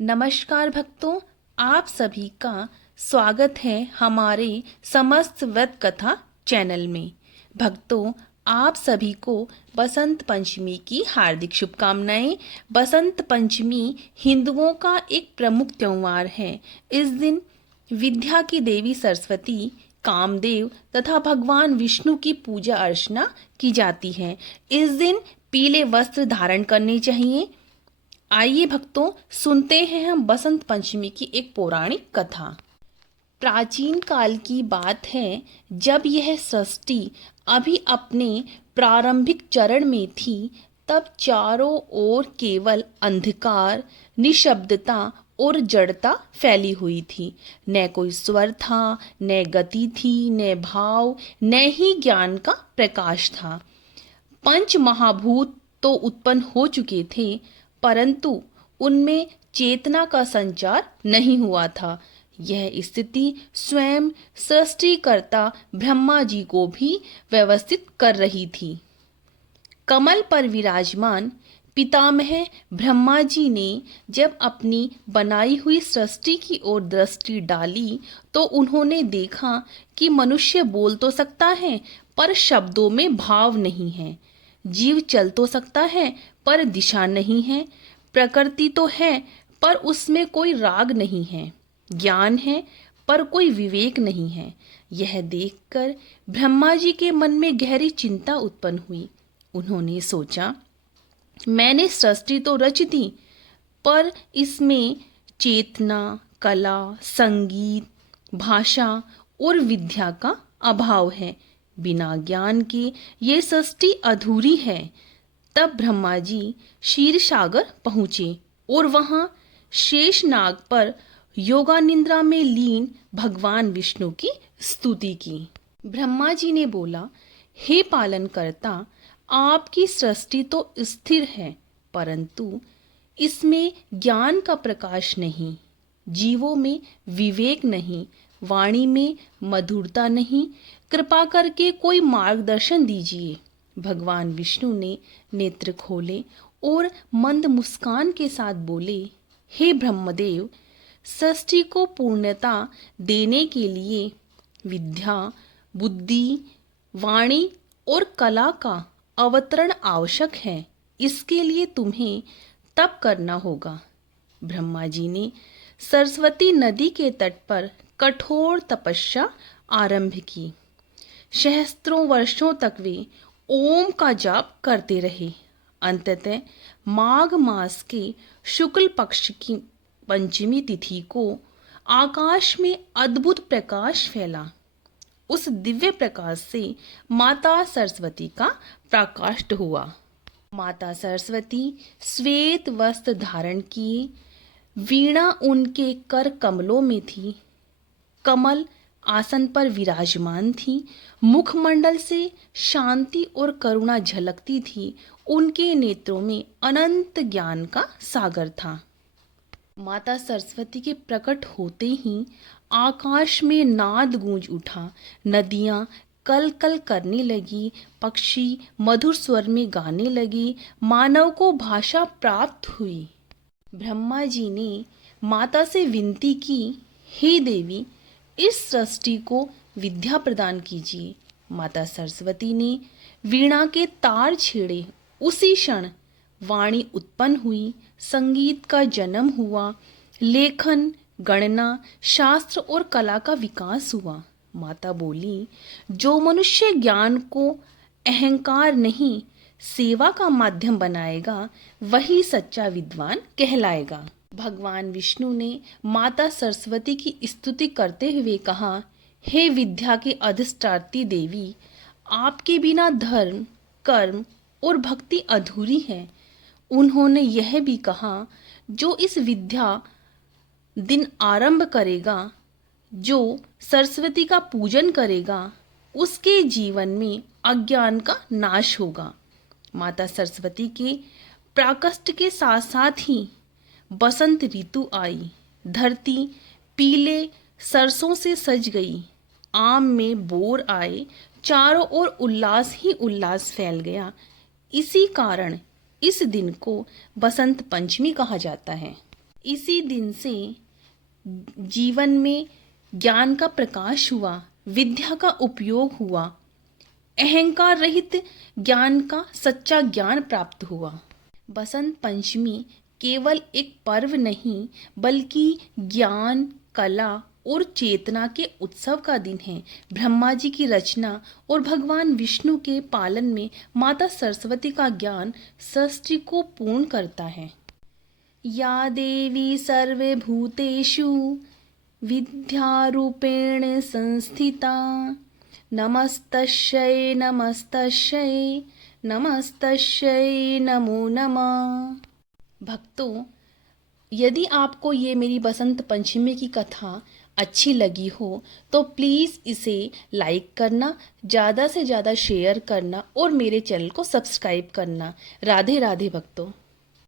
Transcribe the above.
नमस्कार भक्तों, आप सभी का स्वागत है हमारे समस्त व्रत कथा चैनल में। भक्तों, आप सभी को बसंत पंचमी की हार्दिक शुभकामनाएं। बसंत पंचमी हिंदुओं का एक प्रमुख त्योहार है। इस दिन विद्या की देवी सरस्वती, कामदेव तथा भगवान विष्णु की पूजा अर्चना की जाती है। इस दिन पीले वस्त्र धारण करने चाहिए। आइए भक्तों, सुनते हैं हम बसंत पंचमी की एक पौराणिक कथा। प्राचीन काल की बात है, जब यह सृष्टि अभी अपने प्रारंभिक चरण में थी, तब चारों ओर केवल अंधकार, निशब्दता और जड़ता फैली हुई थी। न कोई स्वर था, न गति थी, न भाव, न ही ज्ञान का प्रकाश था। पंच महाभूत तो उत्पन्न हो चुके थे, परंतु उनमें चेतना का संचार नहीं हुआ था। यह स्थिति स्वयं सृष्टिकर्ता ब्रह्मा जी को भी व्यवस्थित कर रही थी। कमल पर विराजमान पितामह ब्रह्मा जी ने जब अपनी बनाई हुई सृष्टि की ओर दृष्टि डाली, तो उन्होंने देखा कि मनुष्य बोल तो सकता है, पर शब्दों में भाव नहीं है। जीव चल तो सकता है, पर दिशा नहीं है। प्रकृति तो है, पर उसमें कोई राग नहीं है। ज्ञान है, पर कोई विवेक नहीं है। यह देखकर ब्रह्मा जी के मन में गहरी चिंता उत्पन्न हुई। उन्होंने सोचा, मैंने सृष्टि तो रच दी, पर इसमें चेतना, कला, संगीत, भाषा और विद्या का अभाव है। बिना ज्ञान के ये सृष्टि अधूरी है। तब ब्रह्मा जी क्षीर सागर पहुँचे और वहाँ शेषनाग पर योगा निद्रा में लीन भगवान विष्णु की स्तुति की। ब्रह्मा जी ने बोला, हे पालनकर्ता, आपकी सृष्टि तो स्थिर है, परंतु इसमें ज्ञान का प्रकाश नहीं, जीवों में विवेक नहीं, वाणी में मधुरता नहीं। कृपा करके कोई मार्गदर्शन दीजिए। भगवान विष्णु ने नेत्र खोले और मंद मुस्कान के साथ बोले, हे ब्रह्मदेव, सृष्टि को पूर्णता देने के लिए विद्या, बुद्धि, वाणी और कला का अवतरण आवश्यक है। इसके लिए तुम्हें तप करना होगा। ब्रह्मा जी ने सरस्वती नदी के तट पर कठोर तपस्या आरंभ की। सहस्त्रों वर्षों तक वे ओम का जाप करते रहे। अंततः माघ मास के शुक्ल पक्ष की पंचमी तिथि को आकाश में अद्भुत प्रकाश फैला। उस दिव्य प्रकाश से माता सरस्वती का प्रकाश हुआ। माता सरस्वती श्वेत वस्त्र धारण किए, वीणा उनके कर कमलों में थी। कमल आसन पर विराजमान थी। मुखमंडल से शांति और करुणा झलकती थी। उनके नेत्रों में अनंत ज्ञान का सागर था। माता सरस्वती के प्रकट होते ही आकाश में नाद गूंज उठा। नदियां कल कल करने लगी, पक्षी मधुर स्वर में गाने लगे। मानव को भाषा प्राप्त हुई। ब्रह्मा जी ने माता से विनती की, हे देवी, इस सृष्टि को विद्या प्रदान कीजिए। माता सरस्वती ने वीणा के तार छेड़े। उसी क्षण वाणी उत्पन्न हुई, संगीत का जन्म हुआ, लेखन, गणना, शास्त्र और कला का विकास हुआ। माता बोली, जो मनुष्य ज्ञान को अहंकार नहीं, सेवा का माध्यम बनाएगा, वही सच्चा विद्वान कहलाएगा। भगवान विष्णु ने माता सरस्वती की स्तुति करते हुए कहा, हे विद्या की अधिष्ठात्री देवी, आपके बिना धर्म, कर्म और भक्ति अधूरी है। उन्होंने यह भी कहा, जो इस विद्या दिन आरंभ करेगा, जो सरस्वती का पूजन करेगा, उसके जीवन में अज्ञान का नाश होगा। माता सरस्वती के प्राकट्य के साथ साथ ही बसंत ऋतु आई। धरती पीले सरसों से सज गई। आम में बोर आए। चारों ओर उल्लास ही उल्लास फैल गया। इसी कारण इस दिन को बसंत पंचमी कहा जाता है। इसी दिन से जीवन में ज्ञान का प्रकाश हुआ, विद्या का उपयोग हुआ, अहंकार रहित ज्ञान का सच्चा ज्ञान प्राप्त हुआ। बसंत पंचमी केवल एक पर्व नहीं बल्कि ज्ञान, कला और चेतना के उत्सव का दिन है। ब्रह्मा जी की रचना और भगवान विष्णु के पालन में माता सरस्वती का ज्ञान सृष्टि को पूर्ण करता है। या देवी सर्वभूतेषु विद्यारूपेण संस्थिता नमस्तस्यै नमस्तस्यै नमस्तस्यै नमो नमः। भक्तों, यदि आपको ये मेरी बसंत पंचमी की कथा अच्छी लगी हो तो प्लीज़ इसे लाइक करना, ज़्यादा से ज़्यादा शेयर करना और मेरे चैनल को सब्सक्राइब करना। राधे राधे भक्तों।